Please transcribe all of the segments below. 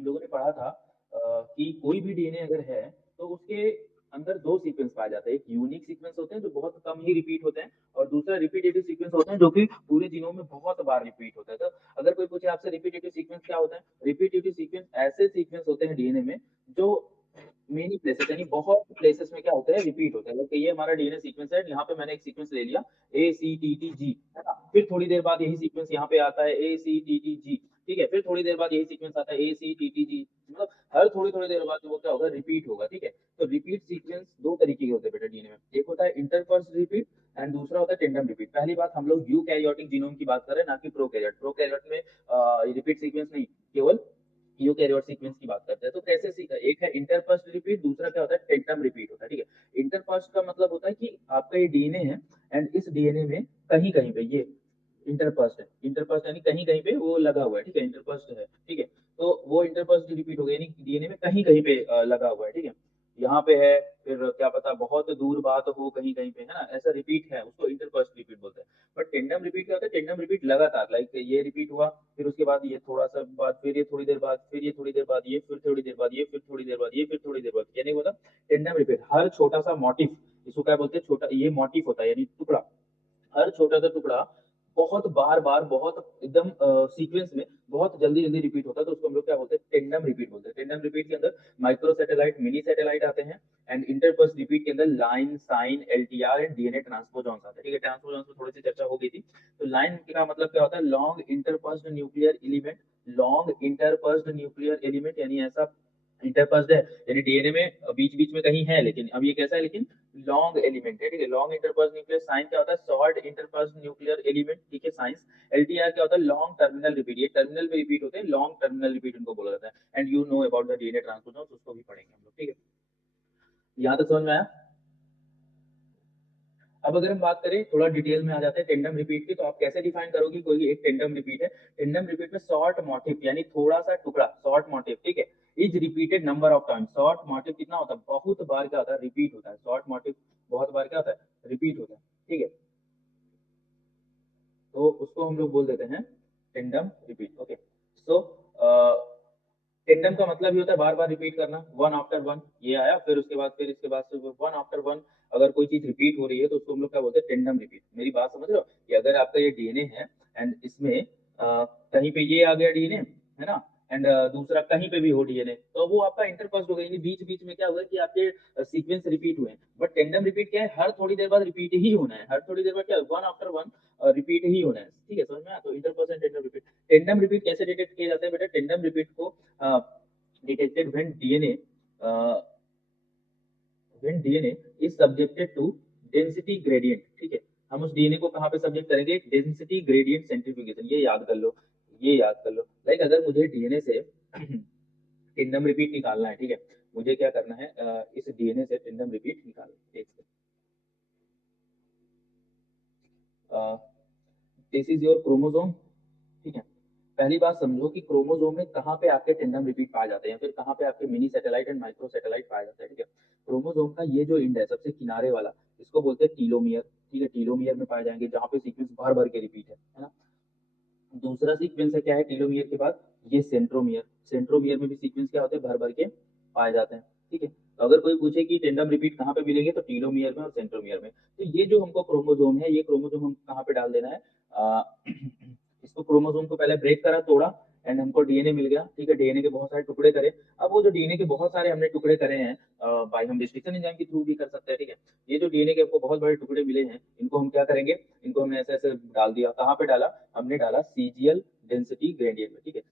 हम लोगों ने पढ़ा था कि कोई भी डीएनए अगर है तो उसके अंदर 2 सीक्वेंस पाए जाते हैं। एक यूनिक सीक्वेंस होते हैं जो बहुत कम ही रिपीट होते हैं और दूसरा रिपिटेटिव सीक्वेंस होते हैं जो कि पूरे जीनोम में बहुत बार रिपीट होता है। तो अगर कोई पूछे आपसे रिपिटेटिव सीक्वेंस क्या होता है? रिपिटेटिव सीक्वेंस ऐसे सीक्वेंस होते हैं डीएनए में जो मेनी प्लेसेस यानी बहुत प्लेसेस में क्या होता है रिपीट होता है। लाइक ये हमारा डीएनए सीक्वेंस है, यहाँ पे मैंने एक सीक्वेंस ले लिया ACTTG, है ना? फिर थोड़ी देर बाद यही सीक्वेंस यहाँ पे आता है ACTTG, ठीक है? फिर थोड़ी देर बाद यही सीक्वेंस आता है ACTTG, मतलब हर थोड़ी-थोड़ी देर बाद वो क्या होगा रिपीट होगा, ठीक है? तो रिपीट सीक्वेंस 2 तरीके के होते हैं बेटा डीएनए में। एक होता है इंटरफर्स्ट रिपीट एंड दूसरा होता है टेंडम रिपीट। पहली बात हम लोग यूकैरियोटिक जीनोम की बात कर रहे हैं, ना कि प्रोकैरियोट। प्रोकैरियोट में रिपीट सीक्वेंस नहीं, केवल यूकैरियोट सीक्वेंस की बात करते हैं। तो कैसे एक है इंटरफर्स्ट रिपीट, दूसरा क्या होता है टेंडम रिपीट होता है, ठीक है? इंटरफर्स्ट का मतलब होता है कि आपका ये डीएनए है एंड इस डीएनए में कहीं-कहीं पे ये इंटरफर्स्ट है। इंटरफर्स्ट यानी कहीं-कहीं पे वो लगा हुआ है, ठीक है? इंटरफर्स्ट है, ठीक है? तो वो इंटरफर्स्ट रिपीट हो गया यानी डीएनए में कहीं-कहीं पे लगा हुआ है, ठीक है? यहाँ पे है, फिर क्या पता बहुत दूर बात हो कहीं-कहीं पे, है ना? ऐसा रिपीट है, उसको इंटरफर्स्ट रिपीट बोलते हैं। बट टेंडम रिपीट क्या होता है? टेंडम रिपीट लगातार लाइक ये रिपीट हुआ, फिर उसके बाद ये थोड़ा-सा बाद, फिर ये थोड़ी देर बाद, फिर ये थोड़ी देर बाद, ये फिर थोड़ी देर बाद, ये फिर थोड़ी देर बाद, ये फिर थोड़ी देर बाद, यानी मतलब टेंडम रिपीट। हर छोटा-सा मोटिफ, इसको क्या बोलते हैं? छोटा ये मोटिफ होता है यानी टुकड़ा। हर छोटा-सा टुकड़ा बहुत बार-बार बहुत एकदम सीक्वेंस में बहुत जल्दी-जल्दी रिपीट होता है, तो उसको हम लोग क्या बोलते हैं? टेंडम रिपीट बोलते हैं। टेंडम रिपीट के अंदर माइक्रो सैटेलाइट, मिनी सैटेलाइट आते हैं एंड इंटरबर्स्ट रिपीट के अंदर LINE, SINE, LTR and DNA transposons आते हैं, ठीक है? ट्रांसपोज़ॉन्स पे थोड़ी-सी चर्चा हो गई थी। तो लाइन का मतलब क्या होता है? Long interspersed nuclear element, long interspersed nuclear element यानी ऐसा इंटरपर्स्ड है, यानी डीएनए में बीच-बीच में कहीं है, लेकिन अब ये कैसा है लेकिन लॉन्ग एलिमेंट है, ठीक है? लॉन्ग इंटरपर्स्ड न्यूक्लियर साइन क्या होता है? शॉर्ट इंटरपर्स्ड न्यूक्लियर एलिमेंट, ठीक है? साइंस। एलटीआर क्या होता है? लॉन्ग टर्मिनल रिपीट, ये टर्मिनल में रिपीट होते हैं, लॉन्ग टर्मिनल रिपीट इनको बोला जाता है। And you know about the DNA transporters, उसको भी पढ़ेंगे हम लोग, ठीक है? यहाँ तक समझ में आया? अब अगर हम बात करें थोड़ा डिटेल में आ जाते हैं टेंडम रिपीट की, तो आप कैसे डिफाइन करोगे कोई एक टेंडम रिपीट है? टेंडम रिपीट में शॉर्ट मोटिफ यानी थोड़ा सा टुकड़ा, शॉर्ट मोटिफ, ठीक है? Is repeated number of times. Short motif कितना होता है? बहुत बार क्या होता है? रिपीट होता है। शॉर्ट मोटिफ बहुत बार क्या होता है? रिपीट होता है, ठीक है? तो उसको हम लोग बोल देते हैं टेंडम रिपीट, ओके? सो टेंडम का मतलब ये होता है बार बार रिपीट करना, वन आफ्टर वन। ये आया, फिर उसके बाद, फिर इसके बाद से वन आफ्टर वन। अगर कोई चीज रिपीट हो रही है तो उसको हम लोग क्या बोलते हैं? Tandem repeat. मेरी बात समझ रहे हो कि अगर आपका ये डीएनए है एंड इसमें कहीं पे ये आ गया डीएनए, है ना? एंड दूसरा कहीं पे भी हो डीएनए, तो वो आपका इंटरफर्स्ट हो गया, यानी बीच बीच में क्या हुआ कि आपके सीक्वेंस रिपीट हुए हैं। बट टेंडम रिपीट क्या है? हर थोड़ी देर बाद रिपीट ही होना है, हर थोड़ी देर बाद क्या वन आफ्टर वन रिपीट ही होना है, ठीक है? समझ में आया? तो इंटरपर्सन टेंडम रिपीट। टेंडम रिपीट कैसे डिटेक्ट किए जाते हैं बेटा? टेंडम रिपीट को detected when DNA uh, when DNA is subjected to density gradient, ठीक है? हम उस डीएनए को कहाँ पे सब्जेक्ट करेंगे? डेंसिटी ग्रेडियंट सेंट्रीफ्यूगेशन, ये याद कर लो, ये याद कर लो। लाइक अगर मुझे डीएनए से टिंडम रिपीट निकालना है, ठीक है? मुझे क्या करना है? इस डीएनए से टिंडम रिपीट निकालना है। दिस इज योर क्रोमोसोम, ठीक है? पहली बात समझो कि क्रोमोसोम में कहाँ पे आपके टेंडम रिपीट पाए जाते हैं, फिर कहाँ पे आपके mini satellite and micro satellite पाए जाते हैं, ठीक है? क्रोमोसोम का ये जो एंड है सबसे किनारे वाला, इसको बोलते हैं टीलोमियर, ठीक है? टीलोमियर में पाए जाएंगे जहाँ पे सीक्वेंस भर भर के रिपीट है ना? दूसरा सीक्वेंस है क्या है टीलोमियर के बाद? ये सेंट्रोमियर। सेंट्रोमियर में भी सीक्वेंस क्या होते हैं? भर भर के पाए जाते हैं, ठीक है? तो अगर कोई पूछे कि टेंडम रिपीट कहाँ पे मिलेंगे, तो टीलोमियर में और सेंट्रोमियर में। तो ये जो हमको क्रोमोसोम है, ये क्रोमोसोम हम कहाँ पे डाल देना है? आ, इसको क्रोमोसोम को पहले ब्रेक करा, तोड़ा एंड हमको डीएनए मिल गया, ठीक है? डीएनए के बहुत सारे टुकड़े करे। अब वो जो डीएनए के बहुत सारे हमने टुकड़े करे हैं, बाई हम डिस्ट्रिक्शन एंजाइम के थ्रू भी कर सकते हैं, ठीक है? ये जो डीएनए के आपको बहुत बड़े टुकड़े मिले हैं, इनको हम क्या करेंगे? इनको हमने ऐसे ऐसे डाल दिया। कहाँ पे डाला? हमने डाला सीजीएल डेंसिटी ग्रेडियंट में, ठीक है?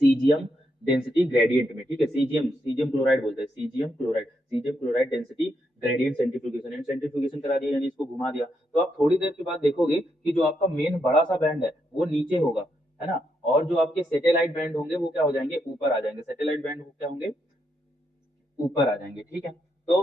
सीजियम डेंसिटी ग्रेडियंट में, ठीक है? सीजियम, सीजियम क्लोराइड बोलते हैं, caesium chloride, caesium chloride density gradient centrifugation, and centrifugation करा दिया यानी इसको घुमा दिया। तो आप थोड़ी देर के बाद देखोगे कि जो आपका मेन बड़ा सा बैंड है वो नीचे होगा, है ना? और जो आपके सैटेलाइट बैंड होंगे वो क्या हो जाएंगे? ऊपर आ जाएंगे। सैटेलाइट बैंड क्या होंगे? ऊपर आ जाएंगे, ठीक है? तो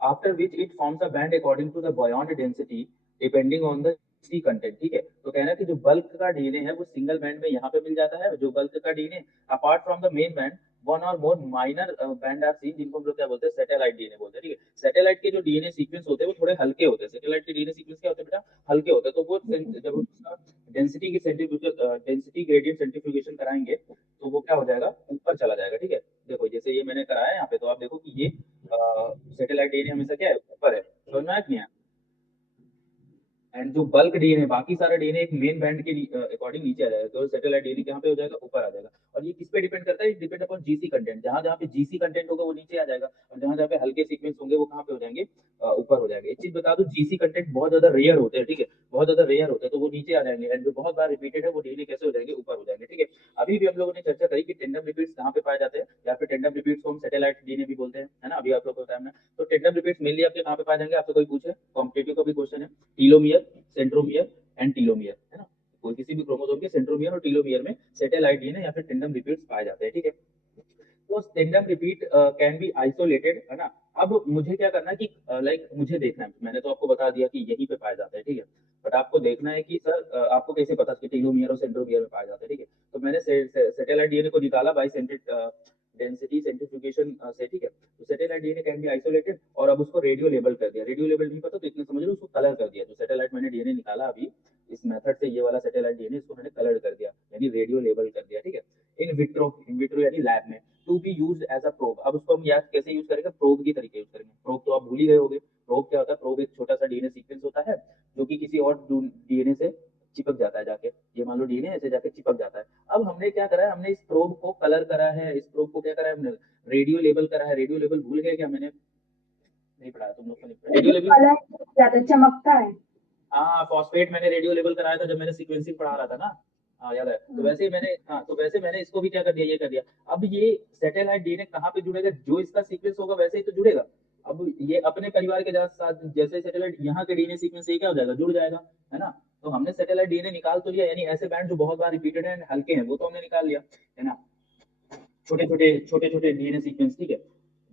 after which it forms a band according to the buoyant density depending on the C content, ठीक है? तो कहना है कि जो बल्क का डीएनए है वो सिंगल बैंड में यहाँ पे मिल जाता है, जो बल्क का DNA apart from the main bend one और मोर माइनर बैंड आर सीन, जिनको हम लोग क्या बोलते हैं? सैटेलाइट डीएनए बोलते हैं, ठीक है? सैटेलाइट के जो डीएनए सीक्वेंस होते हैं वो थोड़े हल्के होते हैं। सैटेलाइट के डीएनए सीक्वेंस क्या होते हैं बेटा? हल्के होते हैं। तो वो जब उसका डेंसिटी की सेंट्रीफ्यूगल डेंसिटी ग्रेडियंट सेंट्रीफ्यूगेशन कराएंगे तो वो क्या हो जाएगा, ऊपर चला जाएगा, ठीक है। देखो जैसे ये मैंने कराया है यहाँ पे, तो आप देखो कि ये सैटेलाइट डीएनए हमेशा क्या है, ऊपर है, समझ में आया कि नहीं आया? एंड जो बल्क डीएनए, बाकी सारा डीएनए एक मेन बैंड के अकॉर्डिंग नीचे आ जाएगा, तो सैटेलाइट डीएनए कहाँ पे हो जाएगा, ऊपर आ जाएगा। और ये किस पे डिपेंड करता है, डिपेंड अपॉन जीसी कंटेंट, जहाँ जहाँ पे जीसी कंटेंट होगा वो नीचे आ जाएगा, और जहाँ जहाँ पे हल्के सीक्वेंस होंगे वो कहाँ पे हो जाएंगे, ऊपर हो जाएंगे। एक चीज बता दो, जीसी कंटेंट बहुत ज्यादा रेयर होते हैं, ठीक है, बहुत ज्यादा रेयर होते हैं, तो वो नीचे आ जाएंगे, एंड जो बहुत बार रिपीटेड है वो डीएनए कैसे हो जाएंगे, ऊपर हो जाएंगे, ठीक है। अभी भी हम लोगों ने चर्चा करी कि टेंडम रिपीट्स कहाँ पे पाए जाते हैं, या फिर टेंडम रिपीट्स को हम सैटेलाइट डीएनए भी बोलते हैं, है ना, अभी आप लोग को बताया हमने। तो टेंडम रिपीट्स मेनली आपके कहाँ पे पाए जाएंगे, आपसे कोई पूछे, कॉम्पिटेटिव का भी क्वेश्चन है, टीलोमियर, सेंट्रोमियर एंड टीलोमियर, है ना, कोई किसी भी क्रोमोसोम के सेंट्रोमियर और टीलोमियर में सैटेलाइट डीएनए या फिर टेंडम रिपीट्स पाए जाते हैं, ठीक है। तो tandem repeat can be isolated, है ना। अब मुझे क्या करना है कि लाइक मुझे देखना है, मैंने तो आपको बता दिया कि यहीं पे पाया जाता है, ठीक है, बट आपको देखना है कि सर आपको कैसे पता कि टीलोमियर और सेंट्रोमियर में पाया जाता है, ठीक है। तो मैंने सैटेलाइट डीएनए को निकाला बाय डेंसिटी सेंट्रीफ्यूगेशन से, ठीक है। तो satellite DNA can be isolated, और अब उसको रेडियो लेबल कर दिया, रेडियो लेबल नहीं पता तो इतना समझ लो, उसको कलर कर दिया। जो सैटेलाइट मैंने डीएनए निकाला अभी इस मेथड से, ये वाला सैटेलाइट डीएनए, इसको मैंने कलर कर दिया, यानी रेडियो लेबल कर दिया, ठीक है। इन विट्रो यानी लैब में, to be use as a probe. अब उसको हम याद कैसे यूज करेंगे, प्रोब की तरीके यूज करेंगे। प्रोब तो आप भूल ही गए होंगे, प्रोब क्या होता है, प्रोब एक छोटा सा डीएनए सीक्वेंस होता है जो कि किसी और डीएनए से चिपक जाता है जाके, ये मान लो डीएनए ऐसे जाके चिपक जाता है। अब हमने क्या करा है, हमने इस प्रोब को कलर करा है, इस प्रोब को क्या करा है हमने, रेडियो लेबल करा है। रेडियो लेबल भूल गए क्या, मैंने नहीं पढ़ाया, तुम लोग को नहीं पढ़ा वो रेडियो जो लेबल। कलर ज्यादा चमकता है। हाँ, फॉस्फेट मैंने रेडियो लेबल कराया था जब मैंने सीक्वेंसिंग पढ़ा रहा था ना। हाँ याद है, तो हम्म, वैसे ही मैंने, हाँ तो वैसे मैंने इसको भी क्या कर दिया, ये कर दिया। अब ये सैटेलाइट डीएनए कहाँ पे जुड़ेगा, जो इसका सीक्वेंस होगा वैसे ही तो जुड़ेगा। अब ये अपने परिवार के साथ जैसे सैटेलाइट यहाँ के डीएनए सीक्वेंस से क्या हो जाएगा, जुड़ जाएगा, है ना। तो हमने सैटेलाइट डीएनए निकाल तो लिया, यानी ऐसे बैंड जो बहुत बार रिपीटेड है हल्के हैं वो तो हमने निकाल लिया, है ना, छोटे छोटे डीएनए सीक्वेंस, ठीक है।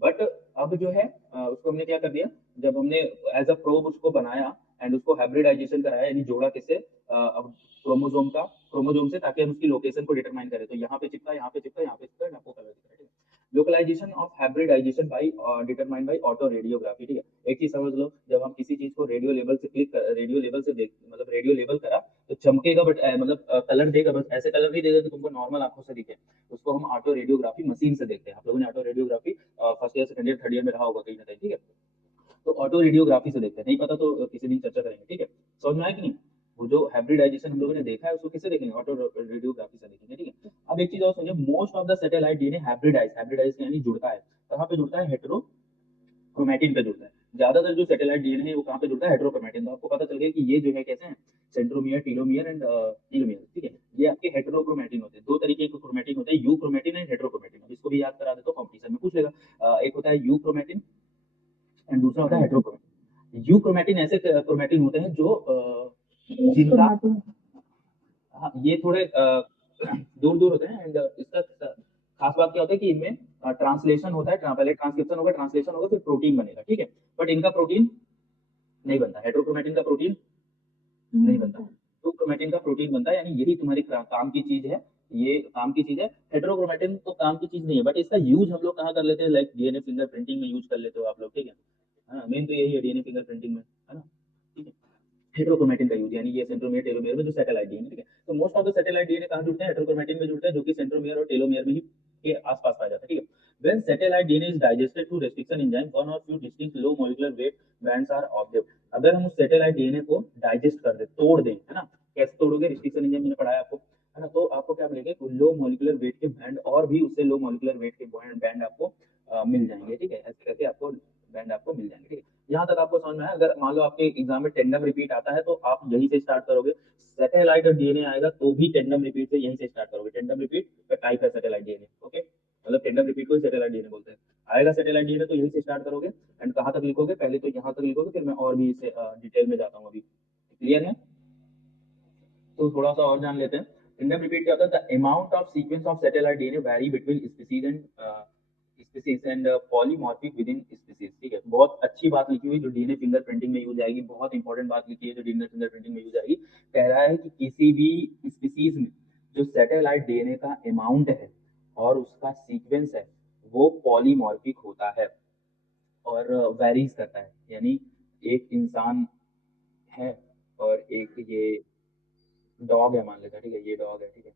बट अब जो है उसको हमने क्या कर दिया, जब हमने एज अ प्रोब उसको बनाया एंड उसको हाइब्रिडाइजेशन कराया, यानी जोड़ा किससे, अब क्रोमोजोम से, ताकि हम उसकी लोकेशन को डिटरमाइन करें। तो यहाँ पे चिपका, यहाँ पे चिपका, यहाँ पे चिपका, and आपको कलर दिख रहा है, ठीक है। Localization of hybridization by determined by autoradiography, ठीक है। एक चीज समझ लो, जब हम किसी चीज को रेडियो लेवल से रेडियो लेवल से देख, मतलब रेडियो लेवल करा तो चमकेगा, बट मतलब कलर देगा, बस ऐसे कलर नहीं देगा कि तुमको नॉर्मल आंखों से दिखे। उसको हम ऑटो रेडियोग्राफी मशीन से देखते हैं। आप लोगों ने auto radiography first year, second year, third year में रहा होगा कहीं ना कहीं, ठीक है। तो ऑटो रेडियोग्राफी से देखते हैं, नहीं पता तो किसी दिन चर्चा करेंगे, ठीक है। समझ में आया कि नहीं। वो जो हाइब्रिडाइजेशन हम लोगों ने देखा है उसको किससे देखेंगे, ऑटो रेडियोग्राफी से देखेंगे, ठीक है। अब एक चीज और समझिए, most of the satellite DNA hybridize, hybridize यानी जुड़ता है, कहाँ पे जुड़ता है, हेटेरो क्रोमैटिन पे जुड़ता है। ज्यादातर जो सैटेलाइट डीएनए है वो कहाँ पे जुड़ता है, हेटेरोक्रोमैटिन। तो आपको पता चल गया कि ये जो है कैसे हैं, सेंट्रोमियर, टीलोमियर एंड टीलोमियर, ठीक है। ये आपके हेटेरोक्रोमैटिन होते हैं, दो तरीके के क्रोमैटिन होते हैं, यू क्रोमैटिन एंड हेटेरोक्रोमैटिन। अब इसको भी याद करा दे तो कॉम्पिटिशन में पूछ लेगा। एक होता है यू क्रोमैटिन एंड दूसरा होता है हेटेरोक्रोमैटिन। यू क्रोमैटिन ऐसे क्रोमैटिन होते हैं जो जिनका, क्रोमेटिन। हाँ ये थोड़े दूर दूर होते हैं, एंड इसका खास बात क्या होता है कि इनमें ट्रांसलेशन होता है, पहले ट्रांसक्रिप्शन होगा, ट्रांसलेशन होगा, फिर प्रोटीन बनेगा, ठीक है। बट इनका प्रोटीन नहीं बनता, हेटेरोक्रोमैटिन का प्रोटीन नहीं बनता, तो क्रोमैटिन का प्रोटीन बनता है, यानी यही तुम्हारी काम की चीज है, ये काम की चीज है। हेटेरोक्रोमैटिन तो काम की चीज नहीं है, बट इसका यूज हम लोग कहाँ कर लेते हैं, लाइक डीएनए फिंगर प्रिंटिंग में यूज कर लेते हो आप लोग, ठीक है। हाँ मेन तो यही है डीएनए फिंगर प्रिंटिंग में, है ना, ठीक है। हेटेरोक्रोमैटिन का यूज, यानी ये सेंट्रोमियर टेलोमियर में जो सैटेलाइट डीएनए, ठीक है। तो most of the satellite DNA कहाँ जुड़ते हैं, हेटेरोक्रोमैटिन में जुड़ते हैं, जो कि सेंट्रोमियर और टेलोमियर में ही के आसपास पाया जाता है, ठीक है। When satellite DNA is digested through restriction enzyme, one or few distinct low molecular weight bands are observed। अगर हम उस सैटेलाइट डीएनए को डाइजेस्ट कर दे, तोड़ दें, है ना, कैसे तोड़ोगे, रिस्ट्रिक्शन एंजाइम मैंने पढ़ाया आपको, है ना। तो आपको क्या मिलेंगे, लो मॉलिक्यूलर वेट के बैंड, और भी उससे लो मॉलिक्यूलर वेट के बैंड आपको मिल जाएंगे, ठीक है। ऐसे करके आपको बैंड आपको मिल जाएंगे, ठीक है। यहाँ तक आपको समझ में आया। अगर मान लो आपके एग्जाम में टेंडम रिपीट आता है तो आप यहीं से स्टार्ट करोगे, सैटेलाइट और डीएनए आएगा तो भी टेंडम रिपीट से यहीं से स्टार्ट करोगे। टेंडम रिपीट का टाइप है सैटेलाइट डीएनए, ओके, मतलब टेंडम रिपीट को सैटेलाइट डीएनए बोलते हैं। आएगा सैटेलाइट डीएनए तो यहीं से स्टार्ट करोगे, एंड कहाँ तक लिखोगे, पहले तो यहाँ तक लिखोगे, फिर मैं और भी इसे डिटेल में जाता हूँ अभी, क्लियर है। तो थोड़ा सा और जान लेते हैं। टेंडम रिपीट क्या होता है, the amount of sequence of satellite DNA vary between species and polymorphic within species, ठीक है। बहुत अच्छी बात लिखी हुई जो डीएनए फिंगर प्रिंटिंग में यूज आएगी, बहुत इंपॉर्टेंट बात लिखी है जो डीएनए फिंगर प्रिंटिंग में यूज आएगी। कह रहा है कि किसी भी स्पीसीज में जो सैटेलाइट डीएनए का अमाउंट है और उसका सीक्वेंस है वो पॉलीमॉर्फिक होता है और वेरीज करता है, यानी एक इंसान है और एक ये डॉग है मान लेते हैं, ठीक है, ये डॉग है, ठीक है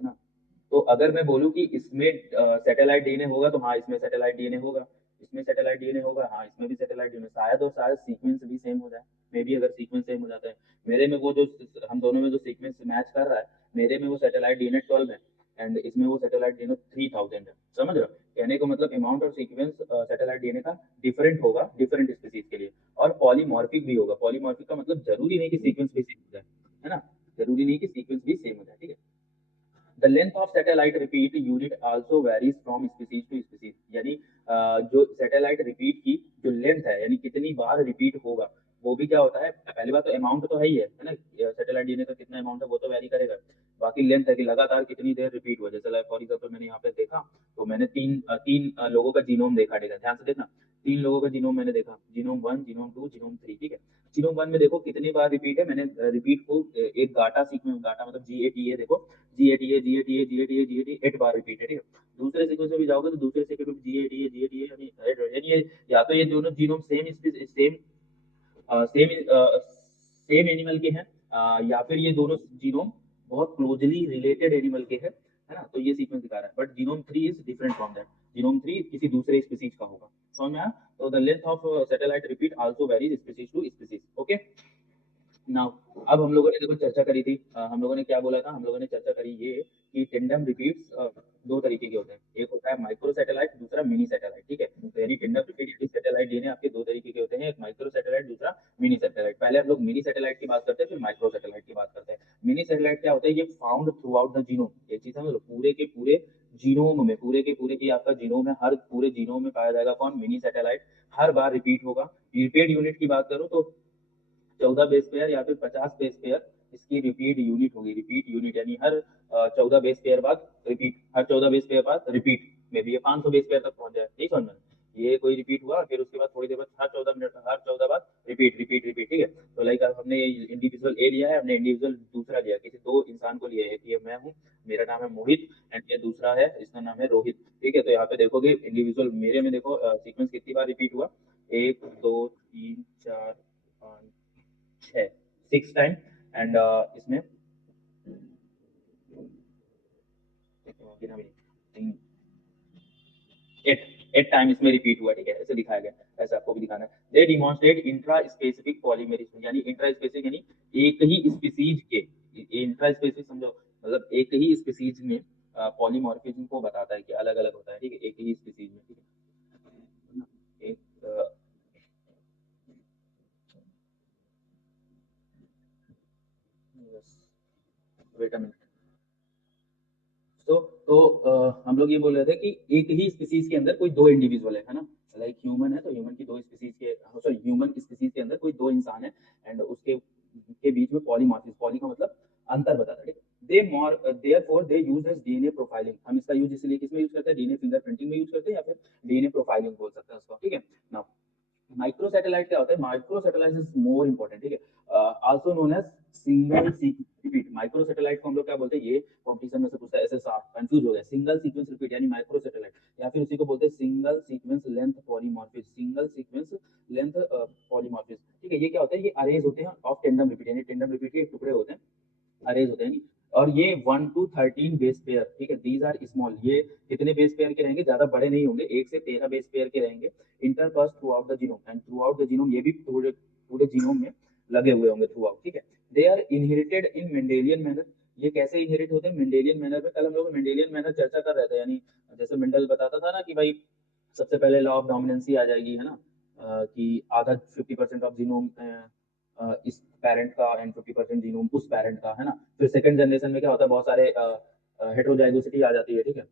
ना। तो अगर मैं बोलूँ कि इसमें सैटेलाइट डीएनए होगा तो हाँ, इसमें सैटेलाइट डीएनए होगा, इसमें सैटेलाइट डीएनए होगा, हाँ, इसमें भी सैटेलाइट डीएनए शायद, और शायद सीक्वेंस भी सेम हो जाए। मे बी अगर सीक्वेंस सेम हो जाता है, मेरे में वो जो हम दोनों में जो सीक्वेंस मैच कर रहा है, मेरे में वो सैटेलाइट डीएनए 12 है एंड इसमें वो सैटेलाइट डीएनए 3000 है। समझ रहे हो? कहने का मतलब अमाउंट और सीक्वेंस सैटेलाइट डीएनए का डिफरेंट होगा डिफरेंट स्पीशीज के लिए, और पॉलीमॉर्फिक भी होगा। पॉलीमॉर्फिक का मतलब जरूरी नहीं कि सीक्वेंस भी सेम हो जाए, है ना? जरूरी नहीं कि सीक्वेंस भी सेम हो जाए, ठीक है? The length of satellite repeat unit also varies from species to species, यानी जो सैटेलाइट रिपीट की जो लेंथ है, यानी कितनी बार रिपीट होगा, वो भी क्या होता है, पहली बात तो अमाउंट तो है ही है ना? सैटेलाइट डीएनए का कितना अमाउंट है वो तो वेरी करेगा। बाकी लेंथ है कि लगातार कितनी देर रिपीट हुआ। जैसे फॉर एग्जाम्पल मैंने यहाँ पे देखा, तो मैंने तीन लोगों का जीनोम देखा, ठीक है? ध्यान से देखना, तीन लोगों का जीनोम मैंने देखा, जीनोम 1, जीनोम 2, जीनोम 3, ठीक है? जीनोम 1 में देखो कितनी बार रिपीट है, मैंने रिपीट को एक गाटा सीक्वेंस, गाटा मतलब GATA, देखो GATA GATA GATA GATA 8 बार रिपीट है, ठीक है? दूसरे सीक्वेंस में भी जाओगे तो दूसरे सीक्वेंस में GATA GATA यानी ये या तो ये दोनों genome same same same animal के हैं, या फिर ये दोनों जीनोम बहुत क्लोजली रिलेटेड एनिमल के हैं, है ना? तो ये सीक्वेंस दिखा रहा है, but genome 3 is different from that. Genome 3 किसी दूसरे स्पीसीज का होगा। समझ में आया? तो the length of satellite repeat also varies species to species. Okay, now अब हम लोगों ने देखो चर्चा करी थी, हम लोगों ने क्या बोला था, हम लोगों ने चर्चा करी ये कि टेंडम रिपीट्स दो तरीके के होते हैं, एक होता है माइक्रो सैटेलाइट, दूसरा मिनी सैटेलाइट, ठीक है? तो यानी टेंडम रिपीट यानी सैटेलाइट डीएनए आपके दो तरीके के होते हैं, एक माइक्रो सैटेलाइट, दूसरा मिनी सैटेलाइट। पहले हम लोग मिनी सैटेलाइट की बात करते हैं, फिर माइक्रो सैटेलाइट की बात करते हैं। मिनी सैटेलाइट क्या होता है? ये found through out the genome, एक चीज समझ लो, पूरे के पूरे जीनोम में, पूरे के पूरे की आपका जीनोम है, हर पूरे जीनोम में पाया जाएगा कौन? Mini satellite. हर बार रिपीट होगा। रिपीट यूनिट की बात करूं तो 14 बेस पेयर या फिर 50 बेस पेयर इसकी रिपीट यूनिट होगी। रिपीट यूनिट यानी हर 14 बेस पेयर बाद रिपीट, हर 14 बेस पेयर बाद रिपीट, में भी ये 500 बेस पेयर तक पहुंच जाए, नहीं समझ में? ये कोई रिपीट हुआ, फिर उसके बाद थोड़ी देर बाद हर 14 मिनट, हर 14 बाद रिपीट रिपीट रिपीट, ठीक है? तो लाइक हमने इंडिविजुअल ए लिया है, हमने इंडिविजुअल दूसरा लिया, किसी दो इंसान को लिया है, ये मैं हूँ, मेरा नाम है मोहित, एंड ये दूसरा है, इसका नाम है रोहित, ठीक है? तो यहाँ पे देखोगे इंडिविजुअल मेरे में देखो सीक्वेंस कितनी बार रिपीट हुआ, 1 2 3 4 5 6, 6 टाइम, एंड इसमें गिना भी नहीं, 8 टाइम इसमें रिपीट हुआ, ठीक है? ऐसे दिखाया गया, ऐसे आपको भी दिखाना है। दे डिमॉन्स्ट्रेट इंट्रा स्पेसिफिक पॉलीमेरिज्म, यानी इंट्रा स्पेसिफिक यानी एक ही स्पीसीज के, इंट्रा स्पेसिफिक समझो मतलब एक ही स्पीसीज में पॉलीमॉर्फिज्म को बताता है कि अलग अलग होता है, ठीक है? एक ही स्पीसीज में, ठीक है? एक वेट अ मिनट। हम लोग ये बोल रहे थे कि एक ही स्पीसीज के अंदर कोई दो इंडिविजुअल है ना? लाइक ह्यूमन है तो ह्यूमन की दो स्पीसीज के, सॉरी, ह्यूमन स्पीसीज के अंदर कोई दो इंसान है, एंड उसके के बीच में पॉलीमॉर्फिज्म, पॉली का मतलब अंतर बताता है, ठीक है? They more therefore they use as DNA profiling, हम इसका यूज इसलिए किसमें यूज करते हैं? डीएनए फिंगरप्रिंटिंग में यूज करते हैं, या फिर डीएनए प्रोफाइलिंग बोल सकते हैं उसको, ठीक है? नाउ माइक्रो सैटेलाइट क्या होता है? Microsatellite is more important, ठीक है? Also known as single sequence repeat. Microsatellite को हम लोग क्या बोलते हैं? ये कंपटीशन में से पूछता है, एसएसआर कंफ्यूज हो गया, सिंगल सीक्वेंस रिपीट यानी माइक्रो सैटेलाइट, या फिर उसी को बोलते हैं single sequence length polymorphism, single sequence length polymorphism, ठीक है? ये क्या होता है? ये अरेज होते हैं ऑफ टेंडम रिपीट, यानी टेंडम रिपीट के टुकड़े होते हैं, अरेज होते हैं, और ये 1 to 13 बेस पेयर, ठीक है? दीज आर स्मॉल, ये कितने बेस पेयर के रहेंगे? ज्यादा बड़े नहीं होंगे, 1 से 13 बेस पेयर के रहेंगे। Interpass through out the genome, and through out the genome, ये भी पूरे पूरे जीनोम में लगे हुए होंगे थ्रू आउट, ठीक है? They are inherited in Mendelian manner. ये कैसे इनहेरिट होते हैं? मेंडेलियन मैनर में कल हम लोग मेंडेलियन मैनर चर्चा कर रहे थे, यानी जैसे मेंडल बताता था ना कि भाई सबसे पहले लॉ ऑफ डोमिनेंसी आ जाएगी, है ना? कि आधा 50% ऑफ जीनोम इस पेरेंट का एंड 50% जीनोम उस पेरेंट का, है ना? फिर सेकंड जनरेशन में क्या होता है? बहुत सारे हेटेरोजाइगोसिटी आ जाती है, ठीक है?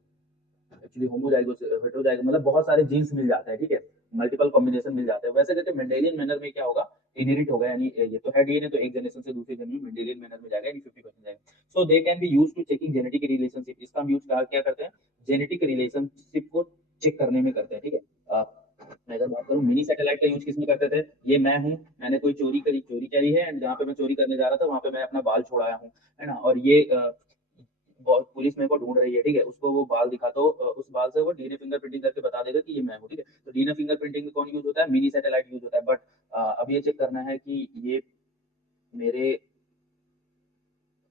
एक्चुअली होमोजाइगोस हेटेरोजाइगो मतलब बहुत सारे जीन्स मिल जाते हैं, ठीक है? मल्टीपल कॉम्बिनेशन मिल जाते हैं। वैसे कहते हैं मेंडेलियन मैनर में क्या होगा? इनहेरिट होगा, यानी ये तो है डीएनए, तो एक जनरेशन से दूसरी जनरेशन में मेंडेलियन मैनर में जाएगा, यानी 50% जाएगा। So they can be used to checking genetic relationship, इसका हम यूज क्या करते हैं? जेनेटिक रिलेशनशिप को चेक करने में करते हैं, ठीक है? मैं अगर बात करूँ मिनी सैटेलाइट का यूज किसमें करते थे? ये मैं हूँ, मैंने कोई चोरी करी है, एंड जहाँ पे मैं चोरी करने जा रहा था वहां पे मैं अपना बाल छोड़ाया हूँ, है ना? और ये पुलिस मेरे को ढूंढ रही है, ठीक है? उसको वो बाल दिखा तो उस बाल से वो डीएनए फिंगरप्रिंटिंग करके बता देगा कि ये मैं हूँ, ठीक है? तो डीएनए फिंगरप्रिंटिंग में कौन यूज होता है? मिनी सैटेलाइट यूज होता है, बट अब ये चेक करना है कि ये मेरे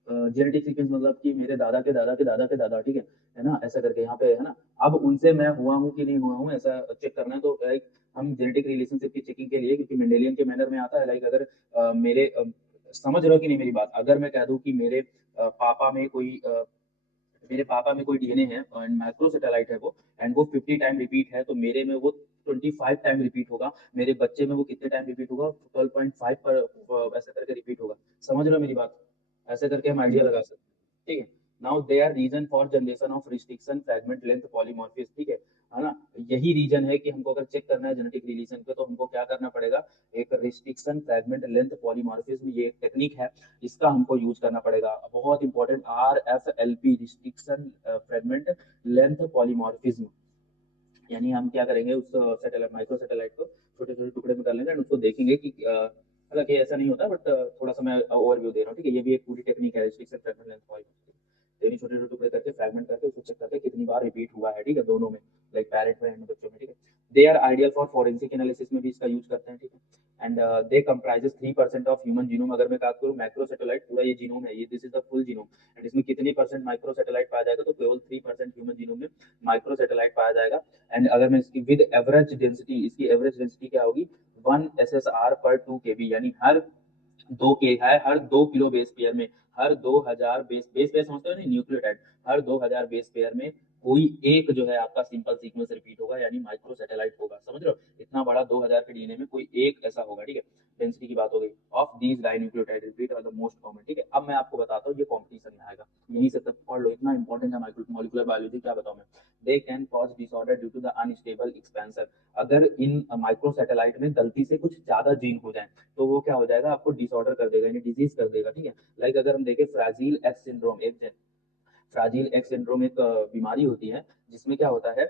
जेनेटिक सीक्वेंस मतलब कि मेरे दादा के दादा के दादा के दादा, ठीक है ना? ऐसा करके यहाँ पे है ना, अब उनसे मैं हुआ हूँ कि नहीं हुआ हूँ ऐसा चेक करना है, तो लाइक हम जेनेटिक रिलेशनशिप की चेकिंग के लिए, क्योंकि मेंडेलियन के मैनर में आता है, लाइक अगर समझ रहे हो कि नहीं मेरी बात? अगर मैं कह दूँ कि मेरे पापा में कोई डीएनए है एंड माइक्रोसैटेलाइट है वो, एंड वो 50 टाइम रिपीट है, तो मेरे में वो 25 टाइम रिपीट होगा, मेरे बच्चे में वो कितने टाइम रिपीट होगा? 12.5 पर ऐसा करके रिपीट होगा। समझ रहे हो मेरी बात? ऐसे करके हम आइडिया लगा सकते हैं, ठीक है? Now they are reason for generation of restriction fragment length polymorphism, ठीक है ना? यही रीजन है कि हमको अगर चेक करना है जेनेटिक रिलेशन पे, तो हमको क्या करना पड़ेगा? एक रिस्ट्रिक्शन फ्रैगमेंट लेंथ पॉलीमॉर्फिज्म, ये एक टेक्निक है, इसका हमको यूज करना पड़ेगा। बहुत important, RFLP, restriction fragment length polymorphism. यानी हम क्या करेंगे, उस सैटेलाइट माइक्रो सैटेलाइट को छोटे छोटे टुकड़े में कर लेंगे एंड उसको देखेंगे कि हालांकि ऐसा नहीं होता, बट थोड़ा सा मैं ओवरव्यू दे रहा हूँ, ठीक है? ये भी एक पूरी टेक्निक है, रिस्ट्रिक्शन फ्रेगमेंट लेंथ पॉलीमॉर्फिज्म। यानी छोटे छोटे टुकड़े करके फ्रेगमेंट करके उसको चेक करके कितनी बार रिपीट हुआ है, ठीक है? दोनों में, लाइक पैरेंट में एंड बच्चों में, ठीक है? They are ideal for forensic analysis में भी इसका यूज करते हैं, ठीक है? And they comprises 3% of human genome. अगर मैं बात करूँ माइक्रो सैटेलाइट, पूरा ये जीनोम है, ये this is the full genome, and इसमें कितनी परसेंट माइक्रो सैटेलाइट पाया जाएगा? तो केवल 3% ह्यूमन जीनोम में माइक्रो सैटेलाइट पाया जाएगा। एंड अगर मैं इसकी विद एवरेज डेंसिटी, इसकी एवरेज डेंसिटी क्या होगी? 1 SSR/2 KB, यानी हर 2 किलो बेस पेयर में, हर 2000 बेस पेयर समझते हो नहीं, न्यूक्लियोटाइड, हर 2000 बेस पेयर में कोई एक जो है आपका सिंपल सीक्वेंस रिपीट होगा, यानी माइक्रो सैटेलाइट होगा। समझ रहे हो? इतना बड़ा 2000 के डीएनए में कोई एक ऐसा होगा, ठीक है? डेंसिटी की बात हो गई। Of these dinucleotide repeat are the most common, ठीक है? अब मैं आपको बताता हूँ, ये कॉम्पिटिशन में आएगा, यहीं से तक पढ़ लो, इतना इंपॉर्टेंट है मॉलिक्यूलर बायोलॉजी। क्या बताऊं मैं? They can cause disorder due to the unstable expansion. अगर इन माइक्रो सैटेलाइट में गलती से कुछ ज्यादा जीन हो जाए, तो वो क्या हो जाएगा? आपको डिसऑर्डर कर देगा, यानी डिजीज कर देगा, ठीक है? लाइक अगर हम देखें फ्राजील एक्स सिंड्रोम, फ्राजील एक्स सिंड्रोम एक बीमारी होती है, जिसमें क्या होता है?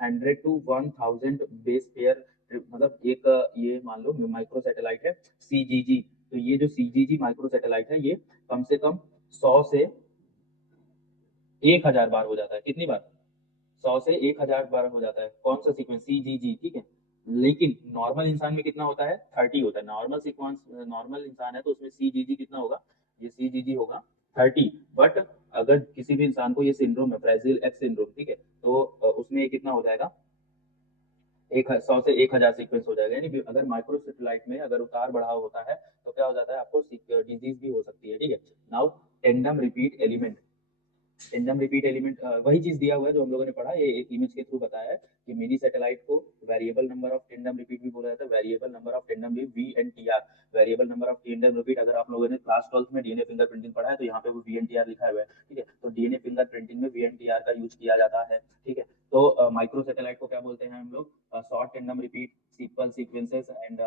100 to 1000 बेस पेयर, मतलब एक ये मान लो माइक्रो सैटेलाइट है सीजीजी। तो ये जो सीजीजी माइक्रो सैटेलाइट है, ये कम से कम 100 से 1000 बार हो जाता है। कितनी बार? 100 से 1000 बार हो जाता है। कौन सा सीक्वेंस? सीजीजी, ठीक है? लेकिन नॉर्मल इंसान में कितना होता है? 30 होता है। नॉर्मल सीक्वेंस, नॉर्मल इंसान है तो उसमें सीजीजी कितना होगा? ये सीजीजी होगा 30। बट अगर किसी भी इंसान को ये सिंड्रोम है, फ्राइजिल एक्स सिंड्रोम, ठीक है, तो उसमें ये कितना हो जाएगा? एक 100 से 1000 सीक्वेंस हो जाएगा। यानी अगर माइक्रो सैटेलाइट में अगर उतार बढ़ाव होता है, तो क्या हो जाता है? आपको डिजीज भी हो सकती है, ठीक है? Now tandem repeat element, tandem repeat element वही चीज दिया हुआ है जो हम लोगों ने पढ़ा, ये एक इमेज के थ्रू बताया है कि मिनी सैटेलाइट को variable number of tandem repeat भी बोला जाता है। वेरिएबल नंबर ऑफ टेंडम भी VNTR, variable number of tandem repeat. अगर आप लोगों ने क्लास 12 में डीएनए फिंगरप्रिंटिंग पढ़ा है, तो यहाँ पे वो VNTR लिखा हुआ है, ठीक है? तो डीएनए फिंगरप्रिंटिंग में VNTR का यूज किया जाता है, ठीक है? तो माइक्रो सैटेलाइट को क्या बोलते हैं हम लोग? Short tandem repeat, simple sequences and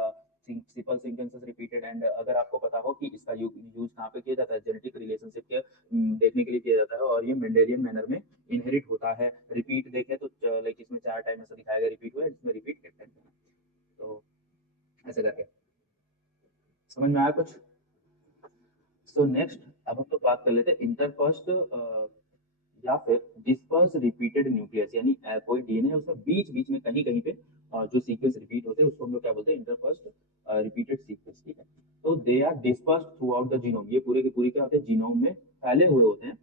simple sequences repeated. And अगर आपको पता हो कि इसका यूज कहाँ पे किया जाता है, जेनेटिक रिलेशनशिप के देखने के लिए किया जाता है, और ये मेंडेलियन मैनर में इनहेरिट होता है। रिपीट देखें तो लाइक इसमें 4 टाइम ऐसा दिखाया गया रिपीट हुआ है, इसमें रिपीट 1 टाइम। तो ऐसे करके समझ में आया कुछ? सो नेक्स्ट, अब हम लोग बात कर लेते हैं इंटरफर्स्ट या फिर डिस्पर्स रिपीटेड न्यूक्लियस, यानी कोई डीएनए है उसमें बीच बीच में कहीं कहीं पे जो सीक्वेंस रिपीट होते हैं, उसको हम लोग क्या बोलते हैं? इंटरफर्स्ट रिपीटेड सीक्वेंस, ठीक है? तो they are disperse throughout the genome, ये पूरे के पूरे क्या होते हैं? जीनोम में फैले हुए होते हैं,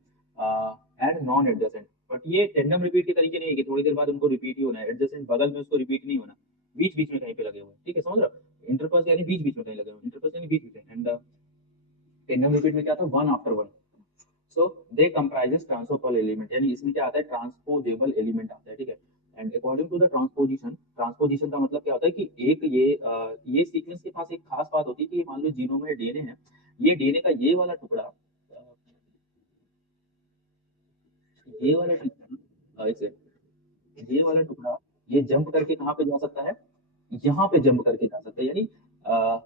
एंड नॉन एडजेसेंट। बट ये टेंडम रिपीट के तरीके नहीं है कि थोड़ी देर बाद उनको रिपीट ही होना है, एडजेसेंट बगल में उसको रिपीट नहीं होना, बीच बीच में कहीं पे लगे हुए हैं, ठीक है? समझ रहे हो? इंटरफर्स यानी बीच बीच में कहीं लगे हुए, इंटरफर्स यानी बीच बीच में, एंड टेंडम रिपीट में क्या था? One after one. So they comprises transposable element, यानी इसमें क्या आता है? ट्रांसपोजेबल एलिमेंट आता है, ठीक है? And according to the transposition, transposition का मतलब क्या होता है कि एक ये सीक्वेंस के पास एक खास बात होती है कि मान लो जीनोम में डीएनए है, ये डीएनए का ये वाला टुकड़ा, ये वाला टुकड़ा, इसे ये वाला टुकड़ा, ये जंप करके कहाँ पे जा सकता है? यहाँ पे जंप करके जा सकता है। यानी अ,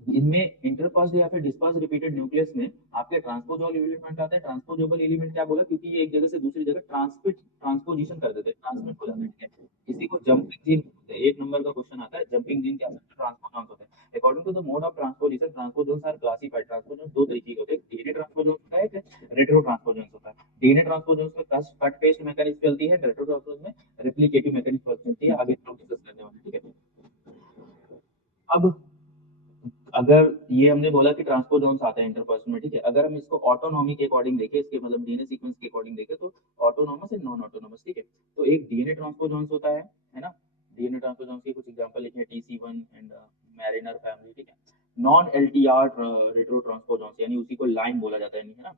इनमें इंटरपास्ड या फिर डिस्पर्स रिपीटेड न्यूक्लियस में आपके ट्रांसपोजल एलिमेंट आता है। ट्रांसपोजेबल एलिमेंट क्या बोला? क्योंकि ये एक जगह से दूसरी जगह ट्रांसपोजिशन कर देते हैं, ट्रांसमिट हो जाते हैं, ठीक है? इसी को जंपिंग जीन बोलते हैं। 1 नंबर का क्वेश्चन आता है, जंपिंग जीन क्या होता है? ट्रांसपोजॉन्स होते हैं। According to the mode of transposition, transposons are classified. Transposons दो तरीके के होते हैं, डीएनए ट्रांसपोजॉन्स होता है, एक रेट्रो ट्रांसपोजॉन्स होता है। डीएनए ट्रांसपोजॉन्स में कट पेस्ट मैकेनिज्म चलती है, रेट्रो ट्रांसपोजॉन्स में रेप्लिकेटिव मैकेनिज्म चलती है। आगे हम डिस्कस करने वाले हैं, ठीक है? अब अगर ये हमने बोला कि ट्रांसपोज़ोन्स आते हैं इंटरपर्सन में, ठीक है? अगर हम इसको ऑटोनॉमी के अकॉर्डिंग देखें, इसके मतलब डीएनए सीक्वेंस के अकॉर्डिंग देखें तो ऑटोनॉमस एंड नॉन ऑटोनॉमस, ठीक है? तो एक डीएनए ट्रांसपोज़ोन्स होता है ना? डीएनए ट्रांसपोज़ोन्स के कुछ एग्जांपल लिखे हैं टीसी1 एंड मैरिनर फैमिली, ठीक है? नॉन एलटीआर रेट्रो ट्रांसपोज़ोन्स यानी उसी को लाइन बोला जाता है, है ना?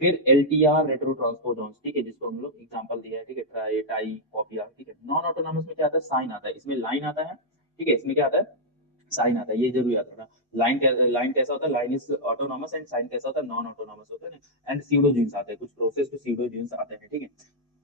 फिर एलटीआर रेट्रो ट्रांसपोज़ोन्स, ठीक है? जिसको हम लोग एग्जांपल दिया है, ठीक है? ट्राई, टाई, कॉपी, ठीक है? नॉन ऑटोनॉमस में क्या आता है? साइन आता है, इसमें लाइन आता है, ठीक है? इसमें क्या आता है? साइन आता है, ये जरूर याद रखना। लाइन कैसा होता है? LINE is autonomous and SINE कैसा होता है? नॉन ऑटोनॉमस होता है ना। एंड स्यूडोजीन्स आते हैं, कुछ प्रोसेस पे स्यूडोजीन्स आते हैं, ठीक है?